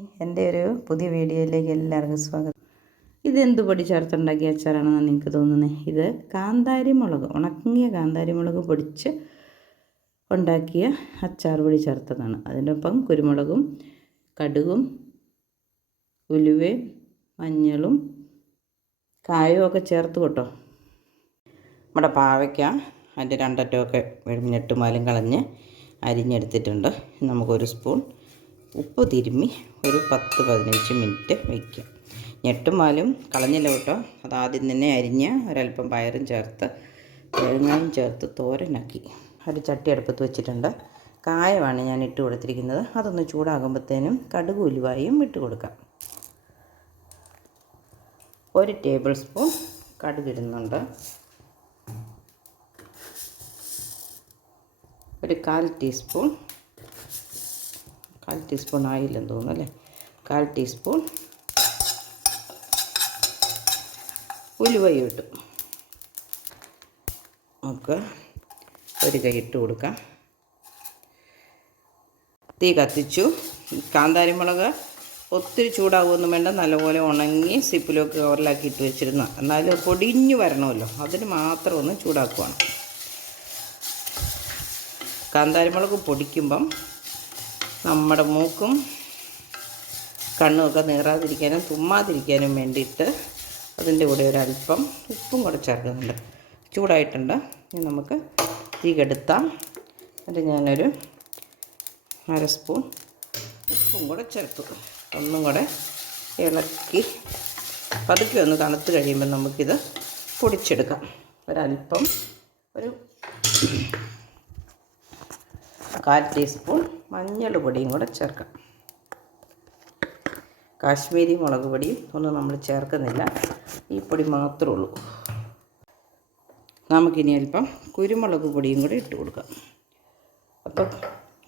എൻ്റെ ഒരു പുതിയ വീഡിയോയിലേക്ക് എല്ലാവർക്കും സ്വാഗതം. ഇതെന്ത് പൊടി ചേർത്തുണ്ടാക്കിയ അച്ചാറാണെന്ന് നിങ്ങൾക്ക് തോന്നുന്നത്? ഇത് കാന്താരി മുളക്, ഉണങ്ങിയ കാന്താരി മുളക് പൊടിച്ച് ഉണ്ടാക്കിയ അച്ചാർ പൊടി ചേർത്തതാണ്. അതിൻ്റെ ഒപ്പം കുരുമുളകും കടുകും ഉലുവയും മഞ്ഞളും കായവും ഒക്കെ ചേർത്ത് കേട്ടോ. നമ്മുടെ പാവയ്ക്ക അതിൻ്റെ രണ്ടറ്റമൊക്കെ ഞെട്ടുമാലും കളഞ്ഞ് അരിഞ്ഞെടുത്തിട്ടുണ്ട്. നമുക്കൊരു സ്പൂൺ ഉപ്പ് തിരുമ്മി ഒരു 10-15 മിനിറ്റ് വയ്ക്കാം. ഞെട്ടുമാലും കളഞ്ഞില്ല കേട്ടോ, അതാദ്യം തന്നെ അരിഞ്ഞ് ഒരല്പം പയറും ചേർത്ത് തേങ്ങയും ചേർത്ത് തോരനാക്കി ഒരു ചട്ടി അടുപ്പത്ത് വെച്ചിട്ടുണ്ട്. കായമാണ് ഞാൻ ഇട്ട് കൊടുത്തിരിക്കുന്നത്. അതൊന്ന് ചൂടാകുമ്പോഴത്തേനും കടുക് ഉലുവായും ഇട്ട് കൊടുക്കാം. 1 ടേബിൾ സ്പൂൺ കടുക് ഇടുന്നുണ്ട്. ഒരു 1/4 ടീസ്പൂൺ ആയില്ലെന്ന് തോന്നുന്നു അല്ലേ. 1/4 ടീസ്പൂൺ ഉലുവയും ഇട്ടു. നമുക്ക് ഒരു കൈ ഇട്ട് കൊടുക്കാം. തീ കത്തിച്ചു. കാന്താരി മുളക് ഒത്തിരി ചൂടാകുമൊന്നും വേണ്ട, നല്ലപോലെ ഉണങ്ങി സിപ്പിലൊക്കെ കവറിലാക്കി ഇട്ട് വെച്ചിരുന്ന, എന്നാലും പൊടിഞ്ഞു വരണമല്ലോ, അതിന് മാത്രം ഒന്ന് ചൂടാക്കുവാണ്. കാന്താരി മുളക് പൊടിക്കുമ്പം നമ്മുടെ മൂക്കും കണ്ണുമൊക്കെ നീറാതിരിക്കാനും തുമ്മാതിരിക്കാനും വേണ്ടിയിട്ട് അതിൻ്റെ കൂടെ ഒരല്പം ഉപ്പും കൂടെ ചേർക്കുന്നുണ്ട്. ചൂടായിട്ടുണ്ട്. ഇനി നമുക്ക് തീ കെടുത്താം. എന്നിട്ട് ഞാനൊരു 1/2 സ്പൂൺ ഉപ്പും കൂടെ ചേർത്തു. ഒന്നും കൂടെ ഇളക്കി പതുക്കെ ഒന്ന് തണുത്ത് കഴിയുമ്പോൾ നമുക്കിത് പൊടിച്ചെടുക്കാം. ഒരല്പം ഒരു 1/4 ടീസ്പൂൺ മഞ്ഞൾ പൊടിയും കൂടെ ചേർക്കാം. കാശ്മീരി മുളക് പൊടിയും ഒന്നും നമ്മൾ ചേർക്കുന്നില്ല, ഈ പൊടി മാത്രമേ ഉള്ളൂ. നമുക്കിനി അല്പം കുരുമുളക് പൊടിയും കൂടെ ഇട്ട് കൊടുക്കാം. അപ്പോൾ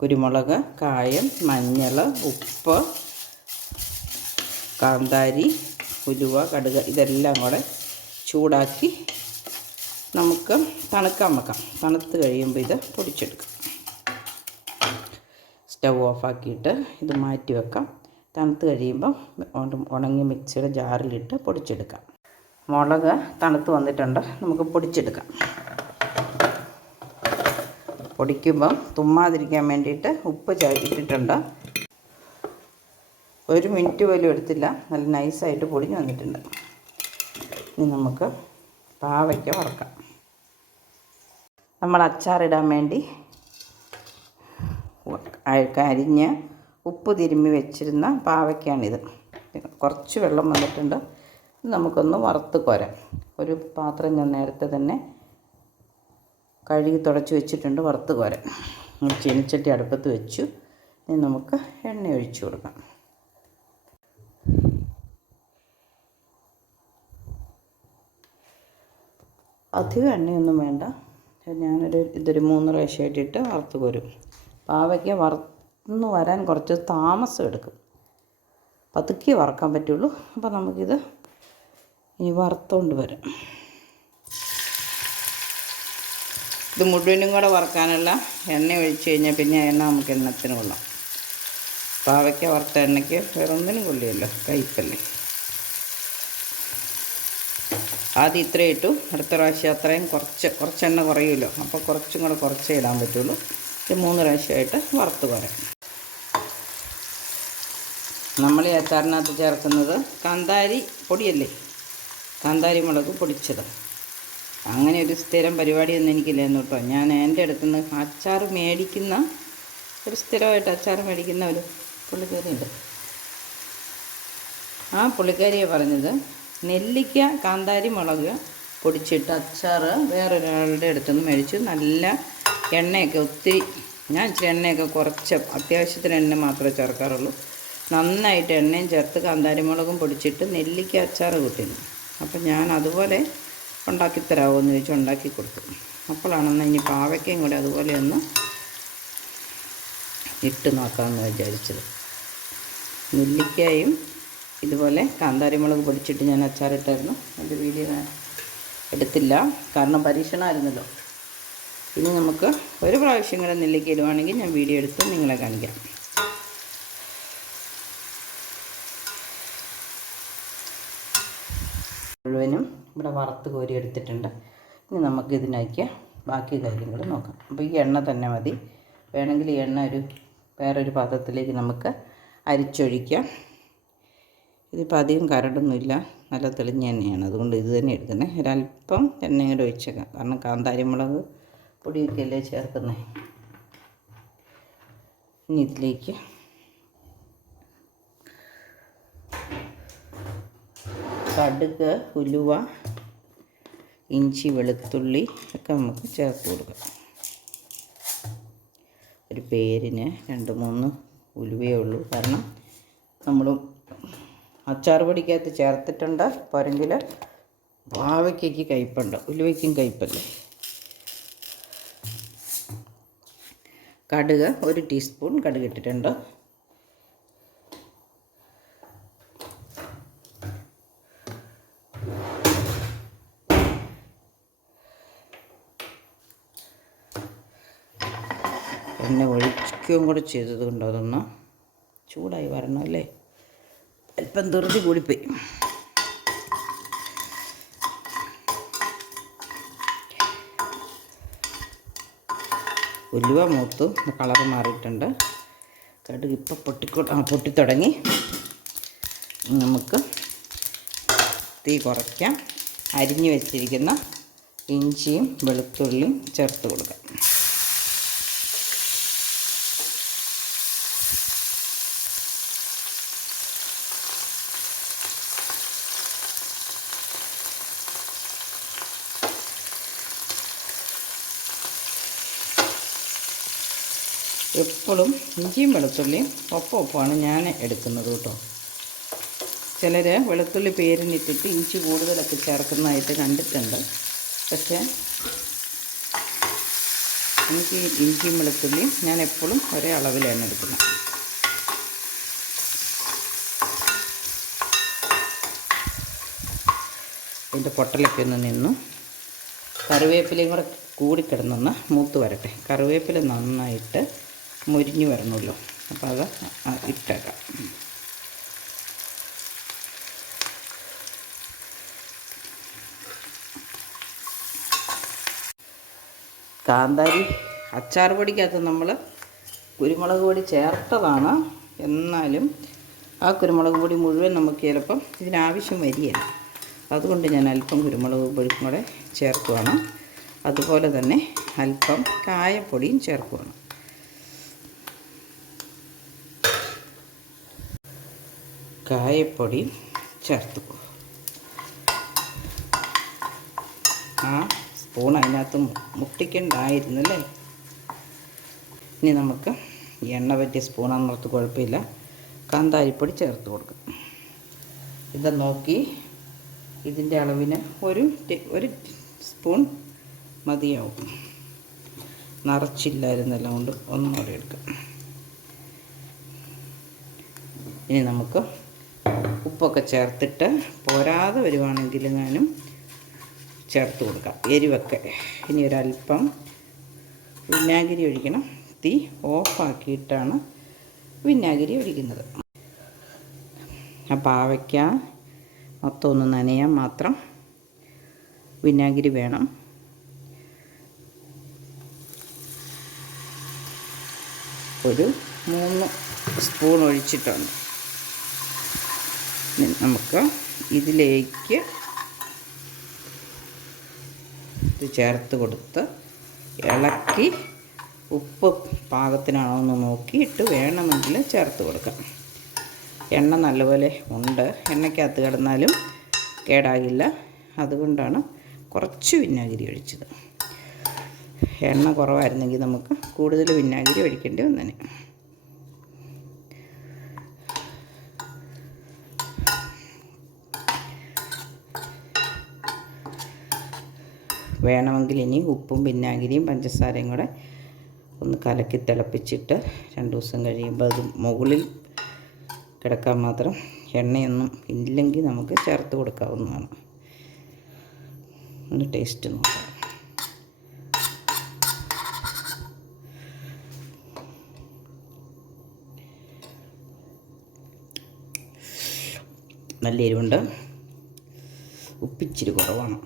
കുരുമുളക്, കായം, മഞ്ഞൾ, ഉപ്പ്, കാന്താരി, ഉലുവ, കടുക് ഇതെല്ലാം കൂടെ ചൂടാക്കി നമുക്ക് തണുക്കാൻ വെക്കാം. തണുത്ത് കഴിയുമ്പോൾ ഇത് പൊടിച്ചെടുക്കാം. സ്റ്റവ് ഓഫാക്കിയിട്ട് ഇത് മാറ്റി വെക്കാം. തണുത്ത് കഴിയുമ്പം ഉണങ്ങി മിക്സിയുടെ ജാറിലിട്ട് പൊടിച്ചെടുക്കാം. മുളക് തണുത്ത് വന്നിട്ടുണ്ട്, നമുക്ക് പൊടിച്ചെടുക്കാം. പൊടിക്കുമ്പം തുമ്മാതിരിക്കാൻ വേണ്ടിയിട്ട് ഉപ്പ് ഇട്ടിട്ടുണ്ട്. 1 മിനിറ്റ് പോലും എടുത്തില്ല, നല്ല നൈസായിട്ട് പൊടിഞ്ഞ് വന്നിട്ടുണ്ട്. ഇനി നമുക്ക് പാവയ്ക്ക വറക്കാം. നമ്മൾ അച്ചാറിടാൻ വേണ്ടി അരിഞ്ഞ് ഉപ്പ് തിരുമ്മി വെച്ചിരുന്ന പാവയ്ക്കാണിത്. കുറച്ച് വെള്ളം വന്നിട്ടുണ്ട്. നമുക്കൊന്ന് വറുത്ത് കോരാം. ഒരു പാത്രം ഞാൻ നേരത്തെ തന്നെ കഴുകി തുടച്ച് വെച്ചിട്ടുണ്ട് വറുത്ത് കോരാൻ. ചീനിച്ചട്ടി അടുപ്പത്ത് വെച്ചു. ഇനി നമുക്ക് എണ്ണ ഒഴിച്ചു കൊടുക്കാം. അധികം എണ്ണയൊന്നും വേണ്ട. ഇതൊരു 3 പ്രാവശ്യമായിട്ടിട്ട് വറുത്ത് കോരും. പാവയ്ക്ക വറുന്ന് വരാൻ കുറച്ച് താമസം എടുക്കും, പതുക്കെ വറക്കാൻ പറ്റുള്ളൂ. അപ്പോൾ നമുക്കിത് ഇനി വറുത്തുകൊണ്ട് വരാം. ഇത് മുഴുവനും കൂടെ വറുക്കാനുള്ള എണ്ണ ഒഴിച്ച് കഴിഞ്ഞാൽ പിന്നെ എണ്ണ നമുക്ക് എണ്ണത്തിന് കൊള്ളാം. പാവയ്ക്ക വറുത്ത എണ്ണയ്ക്ക് വേറെ ഒന്നിനും കൊള്ളിയല്ലോ, കയ്പ്പല്ലേ. ആദ്യം ഇത്രയും ഇട്ടു, അടുത്ത പ്രാവശ്യം അത്രയും കുറച്ചെണ്ണ കുറയുമല്ലോ, അപ്പോൾ കുറച്ചും കൂടെ കുറച്ചേ ഇടാൻ പറ്റുള്ളൂ. ഇത് 3 പ്രാവശ്യമായിട്ട് വറുത്ത് കോരാം. നമ്മൾ ഈ അച്ചാറിനകത്ത് ചേർക്കുന്നത് കാന്താരി പൊടിയല്ലേ, കാന്താരി മുളക് പൊടിച്ചത്. അങ്ങനെ ഒരു സ്ഥിരം പരിപാടിയൊന്നും എനിക്കില്ലായിരുന്നു കേട്ടോ. ഞാൻ എൻ്റെ അടുത്തുനിന്ന് അച്ചാർ മേടിക്കുന്ന ഒരു സ്ഥിരമായിട്ട് അച്ചാർ മേടിക്കുന്ന ഒരു പുള്ളിക്കാരിയുണ്ട്. ആ പുള്ളിക്കാരിയെ പറഞ്ഞത് നെല്ലിക്ക കാന്താരി മുളക് പൊടിച്ചിട്ട് അച്ചാർ വേറൊരാളുടെ അടുത്തുനിന്ന് മേടിച്ച് നല്ല എണ്ണയൊക്കെ ഒത്തിരി, ഞാൻ ഇച്ചിരി എണ്ണയൊക്കെ കുറച്ച് അത്യാവശ്യത്തിന് എണ്ണ മാത്രമേ ചേർക്കാറുള്ളൂ. നന്നായിട്ട് എണ്ണയും ചേർത്ത് കാന്താരി മുളകും പൊടിച്ചിട്ട് നെല്ലിക്ക അച്ചാർ കൂട്ടിയിരുന്നു. അപ്പം ഞാൻ അതുപോലെ ഉണ്ടാക്കിത്തരാമോ എന്ന് ചോദിച്ച് ഉണ്ടാക്കി കൊടുത്തു. അപ്പോഴാണെന്ന് ഇനി പാവയ്ക്കയും കൂടെ അതുപോലെ ഒന്ന് ഇട്ട് നോക്കാമെന്ന് വിചാരിച്ചത്. നെല്ലിക്കയും ഇതുപോലെ കാന്താരി മുളക് പൊടിച്ചിട്ട് ഞാൻ അച്ചാറിട്ടായിരുന്നു. അതിൻ്റെ വീഡിയോ എടുത്തില്ല, കാരണം പരീക്ഷണമായിരുന്നല്ലോ. ഇനി നമുക്ക് ഒരു പ്രാവശ്യം കൂടെ നെല്ലിക്ക ഇടുവാണെങ്കിൽ ഞാൻ വീഡിയോ എടുത്ത് നിങ്ങളെ കാണിക്കാം. മുഴുവനും ഇവിടെ വറുത്ത് കോരി എടുത്തിട്ടുണ്ട്. ഇനി നമുക്ക് ഇതിനേക്ക് ബാക്കി കാര്യങ്ങൾ നോക്കാം. അപ്പോൾ ഈ എണ്ണ തന്നെ മതി. വേണമെങ്കിൽ ഈ എണ്ണ വേറൊരു പാത്രത്തിലേക്ക് നമുക്ക് അരിച്ചൊഴിക്കാം. ഇതിപ്പോൾ അധികം കരടൊന്നുമില്ല, നല്ല തെളിഞ്ഞ എണ്ണയാണ്, അതുകൊണ്ട് ഇത് തന്നെ എടുക്കുന്നത്. ഒരല്പം എണ്ണ കൂടെ ഒഴിച്ചേക്കാം, കാരണം കാന്താരിമുളക് പൊടിയൊക്കെയല്ലേ ചേർക്കുന്നത്. ഇനി ഇതിലേക്ക് കടുക്, ഉലുവ, ഇഞ്ചി, വെളുത്തുള്ളി ഒക്കെ നമുക്ക് ചേർത്ത് കൊടുക്കാം. ഒരു പേരിന് 2-3 ഉലുവയേ ഉള്ളൂ, കാരണം നമ്മൾ അച്ചാർ പൊടിക്കകത്ത് ചേർത്തിട്ടുണ്ട്. പോരെങ്കിൽ പാവയ്ക്കയ്ക്ക് കയ്പ്പുണ്ട്, ഉലുവയ്ക്കും കയ്പ്പല്ലേ. കടുക് 1 ടീസ്പൂൺ കടുക് ഇട്ടിട്ടുണ്ട്. എണ്ണ ഒഴിക്കുകയും കൂടെ ചെയ്തത് കൊണ്ട് അതൊന്ന് ചൂടായി വരണം അല്ലേ. അല്പം ധൃതി കൂടിപ്പോയി. ഉലുവ മൂത്ത് കളർ മാറിയിട്ടുണ്ട്. കടുക് ഇപ്പോൾ പൊട്ടിത്തുടങ്ങി. നമുക്ക് തീ കുറയ്ക്കാം. അരിഞ്ഞു വെച്ചിരിക്കുന്ന ഇഞ്ചിയും വെളുത്തുള്ളിയും ചേർത്ത് കൊടുക്കാം. എപ്പോഴും ഇഞ്ചിയും വെളുത്തുള്ളിയും ഒപ്പമാണ് ഞാൻ എടുക്കുന്നത് കേട്ടോ. ചിലർ വെളുത്തുള്ളി പേരിനിട്ടിട്ട് ഇഞ്ചി കൂടുതലൊക്കെ ചേർക്കുന്നതായിട്ട് കണ്ടിട്ടുണ്ട്. പക്ഷേ എനിക്ക് ഇഞ്ചിയും വെളുത്തുള്ളിയും ഞാൻ എപ്പോഴും ഒരേ അളവിലാണ് എടുക്കുന്നത്. ഇതിൻ്റെ പൊട്ടലൊക്കെ ഒന്ന് നിന്നു. കറിവേപ്പിലയും കൂടെ കൂടിക്കിടന്നൊന്ന് മൂത്ത് വരട്ടെ. കറിവേപ്പില നന്നായിട്ട് മുരിഞ്ഞു വരണമല്ലോ, അപ്പോൾ അത് ഇട്ടേക്കാം. കാന്താരി അച്ചാർ പൊടിക്കകത്ത് നമ്മൾ കുരുമുളക് പൊടി ചേർത്തതാണ്. എന്നാലും ആ കുരുമുളക് പൊടി മുഴുവൻ നമുക്ക് ചിലപ്പം ഇതിനാവശ്യം വരികയില്ല. അതുകൊണ്ട് ഞാൻ അല്പം കുരുമുളക് പൊടിയും കൂടെ ചേർക്കുവാണ്. അതുപോലെ തന്നെ അല്പം കായപ്പൊടിയും ചേർക്കുവാണ്. കായപ്പൊടി ചേർത്ത് ആ സ്പൂൺ അതിനകത്ത് മുട്ടിക്കണ്ടായിരുന്നല്ലേ. ഇനി നമുക്ക് എണ്ണ പറ്റിയ സ്പൂണാണെന്നോർത്ത് കുഴപ്പമില്ല, കാന്താരിപ്പൊടി ചേർത്ത് കൊടുക്കാം. ഇത് നോക്കി ഇതിൻ്റെ അളവിന് ഒരു സ്പൂൺ മതിയാവും. നിറച്ചില്ലായിരുന്നല്ല കൊണ്ട് ഒന്നുകൂടെ എടുക്കാം. ഇനി നമുക്ക് ഉപ്പൊക്കെ ചേർത്തിട്ട് പോരാതെ വരുവാണെങ്കിൽ ഞാനും ചേർത്ത് കൊടുക്കാം എരിവൊക്കെ. ഇനി ഒരല്പം വിനാഗിരി ഒഴിക്കണം. തീ ഓഫാക്കിയിട്ടാണ് വിനാഗിരി ഒഴിക്കുന്നത്. ആ പാവയ്ക്ക മൊത്തം ഒന്ന് നനയാൻ മാത്രം വിനാഗിരി വേണം. ഒരു 3 സ്പൂൺ ഒഴിച്ചിട്ടുണ്ട്. നമുക്ക് ഇതിലേക്ക് ഇത് ചേർത്ത് കൊടുത്ത് ഇളക്കി ഉപ്പ് പാകത്തിനാണോ എന്ന് നോക്കിയിട്ട് വേണമെങ്കിൽ ചേർത്ത് കൊടുക്കാം. എണ്ണ നല്ലപോലെ ഉണ്ട്, എണ്ണയ്ക്കകത്ത് കിടന്നാലും കേടാകില്ല. അതുകൊണ്ടാണ് കുറച്ച് വിനാഗിരി ഒഴിച്ചത്. എണ്ണ കുറവായിരുന്നെങ്കിൽ നമുക്ക് കൂടുതൽ വിനാഗിരി ഒഴിക്കേണ്ടി വന്നേനെ. വേണമെങ്കിൽ ഇനി ഉപ്പും വിനാഗിരിയും പഞ്ചസാരയും കൂടെ ഒന്ന് കലക്കി തിളപ്പിച്ചിട്ട് 2 ദിവസം കഴിയുമ്പോൾ അത് മുകളിൽ കിടക്കാൻ മാത്രം എണ്ണയൊന്നും ഇല്ലെങ്കിൽ നമുക്ക് ചേർത്ത് കൊടുക്കാവുന്നതാണ്. ഒന്ന് ടേസ്റ്റ് നോക്കാം. നല്ല എരിവുണ്ട്. ഇച്ചിരി കുറവാണ്.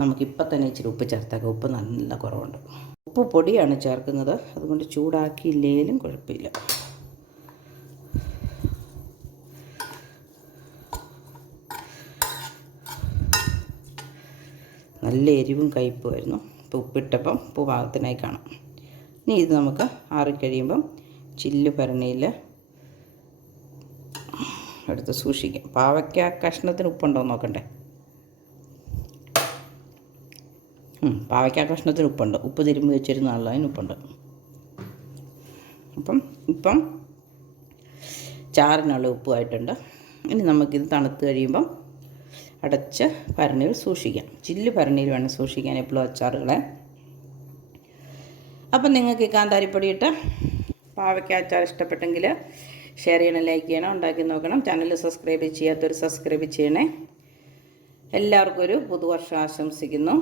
നമുക്കിപ്പം തന്നെ ഇച്ചിരി ഉപ്പ് ചേർത്തേക്കാം. ഉപ്പ് നല്ല കുറവുണ്ട്. ഉപ്പ് പൊടിയാണ് ചേർക്കുന്നത്, അതുകൊണ്ട് ചൂടാക്കിയില്ലേലും കുഴപ്പമില്ല. നല്ല എരിവും കയ്പ്പുമായിരുന്നു. ഇപ്പോൾ ഉപ്പിട്ടപ്പം ഉപ്പ് പാകത്തിനായി കാണാം. ഇനി ഇത് നമുക്ക് ആറിക്കഴിയുമ്പം ചില്ല് ഭരണിയിൽ എടുത്ത് സൂക്ഷിക്കാം. പാവയ്ക്ക കഷ്ണത്തിന് ഉപ്പുണ്ടോ നോക്കണ്ടേ? പാവയ്ക്ക കഷ്ണത്തിന് ഉപ്പുണ്ട്. ഉപ്പ് തിരുമ്പി വെച്ചിരുന്നാണല്ലോ, അതിന് ഉപ്പുണ്ട്. ഇപ്പം ചാറിനുള്ള ഉപ്പുമായിട്ടുണ്ട്. ഇനി നമുക്കിത് തണുത്ത് കഴിയുമ്പം അടച്ച് ഭരണിയിൽ സൂക്ഷിക്കാം. ചില്ല് ഭരണിയിൽ വേണം സൂക്ഷിക്കാൻ എപ്പോഴും അച്ചാറുകളെ. അപ്പം നിങ്ങൾക്ക് ഈ കാന്താരിപ്പൊടി ഇട്ട് പാവയ്ക്ക അച്ചാർ ഇഷ്ടപ്പെട്ടെങ്കിൽ ഷെയർ ചെയ്യണം, ലൈക്ക് ചെയ്യണം, ഉണ്ടാക്കി നോക്കണം. ചാനൽ സബ്സ്ക്രൈബ് ചെയ്യാത്തവർ സബ്സ്ക്രൈബ് ചെയ്യണേ. എല്ലാവർക്കും ഒരു പുതുവർഷം ആശംസിക്കുന്നു.